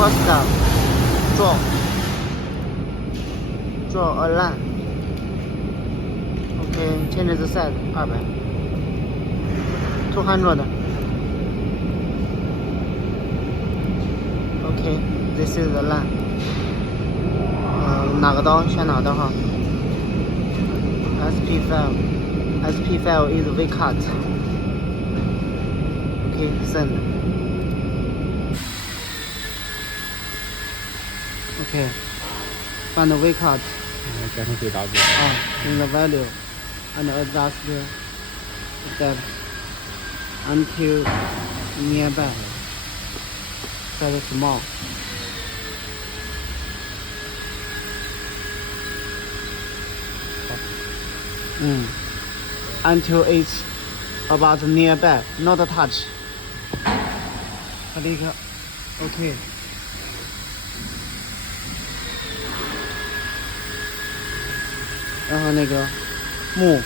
First step, draw a line. Okay, change the side 200. 200. Okay, this is the line. 哪个刀？选哪个刀哈 ？SP5 is Vcut. Okay, send. Okay, find the Vcut. 改成最大字。in the value and adjust the depth until nearby. Set small. Until it's about nearby, not touch. Click. Okay. 然后那个move.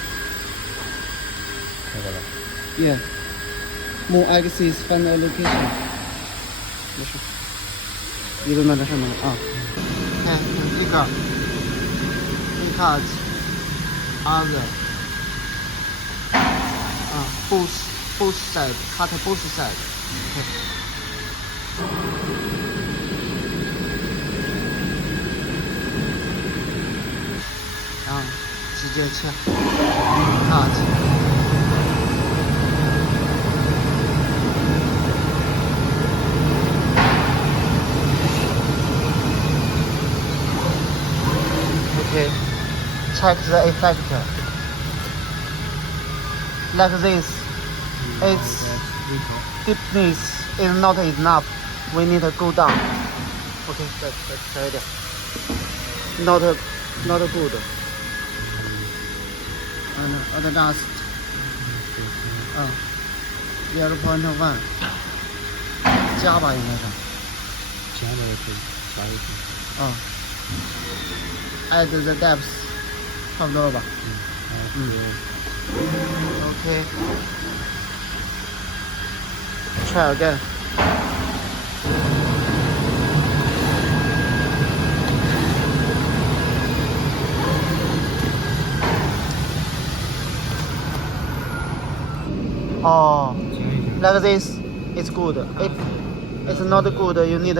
那个了。Yeah. Move axis find the location. 没事。移动到这上面了啊。看这个 Vcut other. Both side, cut both side. Okay. 然后直接切 cut. Okay. Check the effect. Like this, its deepness is not enough. We need to go down. Okay, let's try it. Not good. And adjust. 0.1 加吧，应该是。加了也可以，加也可以。Add the depth. 差不多了吧？Okay. Try again. Like this, it's good. If it's not good, you need